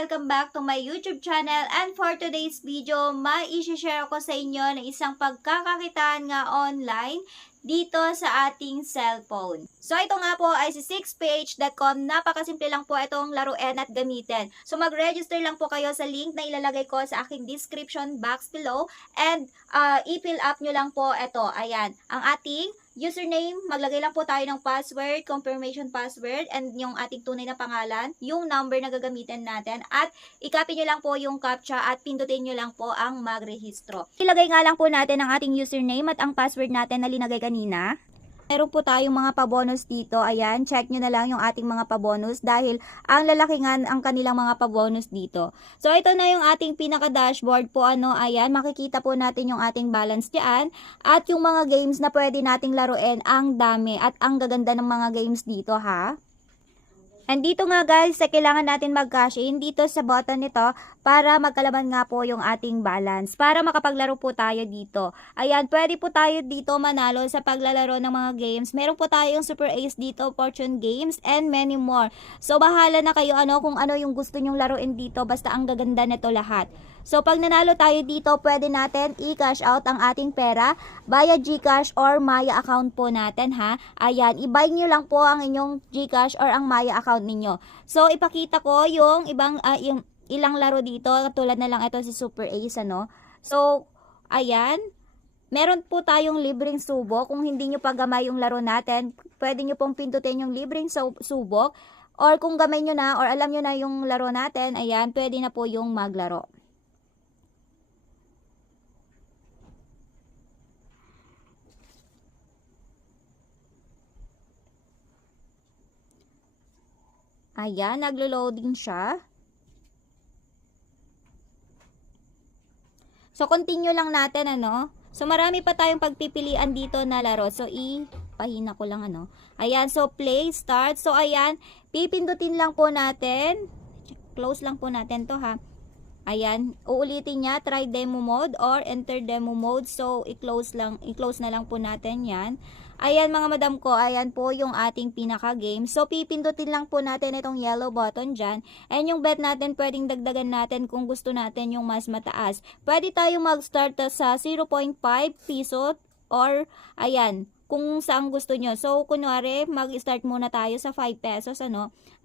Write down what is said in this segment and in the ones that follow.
welcome back to my YouTube channel, and for today's video, mai-share ko sa inyo na isang pagkakakitaan nga online dito sa ating cellphone. So ito nga po ay si 6ph.com. Napakasimple lang po itong laruin at gamitin. So mag-register lang po kayo sa link na ilalagay ko sa aking description box below, and i-fill up nyo lang po ito. Ayan, ang ating username, maglagay lang po tayo ng password, confirmation password, and yung ating tunay na pangalan, yung number na gagamitin natin, at i-copy nyo lang po yung captcha at pindutin nyo lang po ang magrehistro. Ilagay nga lang po natin ang ating username at ang password natin na linagay kanina. Meron po tayong mga pabonus dito. Ayan, check nyo na lang yung ating mga pabonus dahil ang lalaki nga ang kanilang mga pabonus dito. So, ito na yung ating pinaka-dashboard po. Ayan, makikita po natin yung ating balance dyan. At yung mga games na pwede nating laruin, ang dami. At ang gaganda ng mga games dito, ha? And dito nga guys, kailangan natin mag-cash in dito sa button nito para magkalaban nga po yung ating balance. Para makapaglaro po tayo dito. Ayan, pwede po tayo dito manalo sa paglalaro ng mga games. Meron po tayong Super Ace dito, Fortune Games, and many more. So bahala na kayo kung ano yung gusto nyong laruin dito. Basta ang gaganda nito lahat. So pag nanalo tayo dito, pwede natin i-cash out ang ating pera via GCash or Maya account po natin, ha. Ayan, i-buy nyo lang po ang inyong GCash or ang Maya account ninyo. So ipakita ko yung ibang yung ilang laro dito, katulad na lang ito si Super Ace, So ayan, meron po tayong libreng subok. Kung hindi nyo pa gamay yung laro natin, pwede nyo pong pindutin yung libreng subok, or kung gamay nyo na or alam nyo na yung laro natin, ayan, pwede na po yung maglaro. Ayan, naglo-loading siya. So, continue lang natin, So, marami pa tayong pagpipilian dito na laro. So, pahina ko lang, Ayan, so, play, start. So, ayan, pipindutin lang po natin. Close lang po natin to, ha. Ayan, uulitin niya, try demo mode or enter demo mode. So, i-close na lang po natin yan. Ayan mga madam ko, ayan po yung ating pinaka-game. So, pipindutin lang po natin itong yellow button dyan. And yung bet natin, pwedeng dagdagan natin kung gusto natin yung mas mataas. Pwede tayo mag-start sa 0.5 piso or, ayan, kung saan gusto nyo. So, kunwari, mag-start muna tayo sa 5 pesos,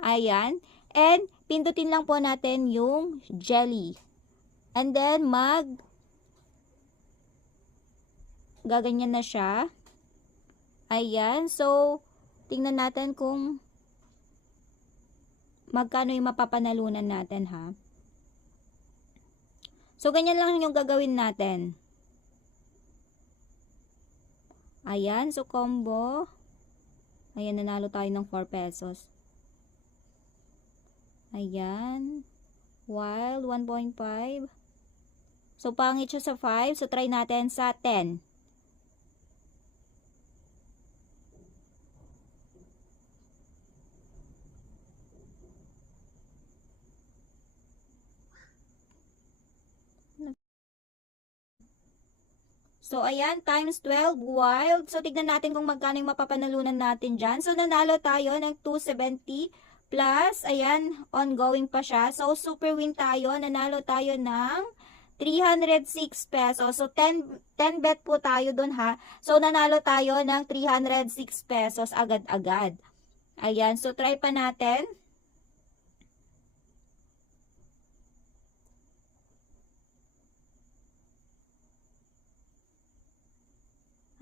Ayan. And, pindutin lang po natin yung jelly. And then, gaganyan na siya. Ayan. So, tingnan natin kung magkano yung mapapanalunan natin, ha. So, ganyan lang yung gagawin natin. Ayan. So, combo. Ayan, nanalo tayo ng 4 pesos. Ayan. Wild, 1.5. So, pangit siya sa 5. So, try natin sa 10. So, ayan, times 12, wild. So, tignan natin kung magkano yung mapapanalunan natin dyan. So, nanalo tayo ng 270 plus, ayan, ongoing pa siya. So, super win tayo. Nanalo tayo ng 306 pesos. So, 10 bet po tayo dun, ha. So, nanalo tayo ng 306 pesos agad-agad. Ayan, so, try pa natin.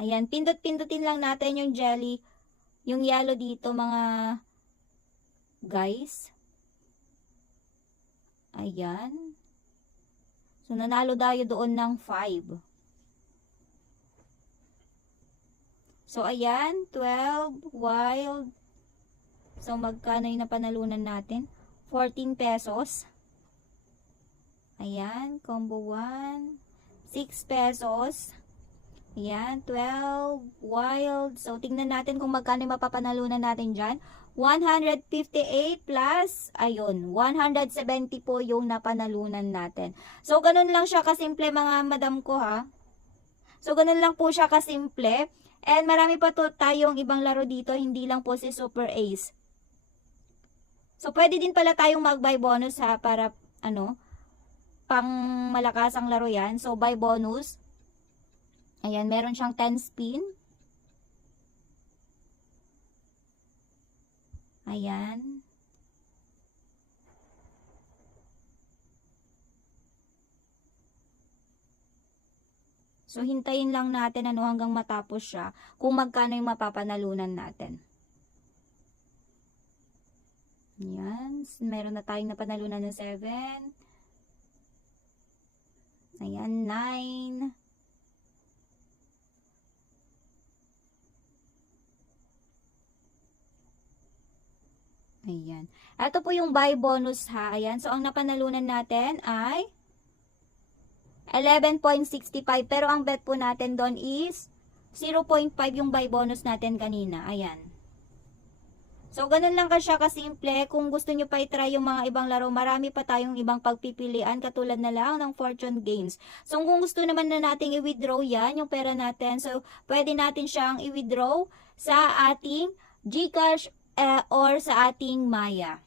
Ayan, pindot-pindutin lang natin yung jelly, yung yellow dito, mga guys. Ayan. So, nanalo tayo doon ng 5. So, ayan, 12, wild. So, magkano yung napanalunan natin? 14 pesos. Ayan, combo 1, 6 pesos. Ayan, 12, wild. So, tingnan natin kung magkano mapapanalunan natin dyan. 158 plus, ayun, 170 po yung napanalunan natin. So, ganun lang siya kasimple mga madam ko, ha. So, ganun lang po siya kasimple. And marami pa to tayong ibang laro dito, hindi lang po si Super Ace. So, pwede din pala tayong mag-buy bonus, ha, para pang malakasang laro yan. So, by bonus. Ayan, meron siyang 10 spin. Ayan. So, hintayin lang natin hanggang matapos siya kung magkano yung mapapanalunan natin. Ayan. Meron na tayong napanalunan ng 7. Ayan, 9. Ayan. Ito po yung buy bonus ha. Ayan. So, ang napanalunan natin ay 11.65. Pero ang bet po natin doon is 0.5 yung buy bonus natin kanina. Ayan. So, ganun lang siya kasimple. Kung gusto nyo pa i-try yung mga ibang laro, marami pa tayong ibang pagpipilian katulad na lang ng Fortune Games. So, kung gusto naman na nating i-withdraw yan, yung pera natin, so, pwede natin siyang i-withdraw sa ating GCash or sa ating Maya.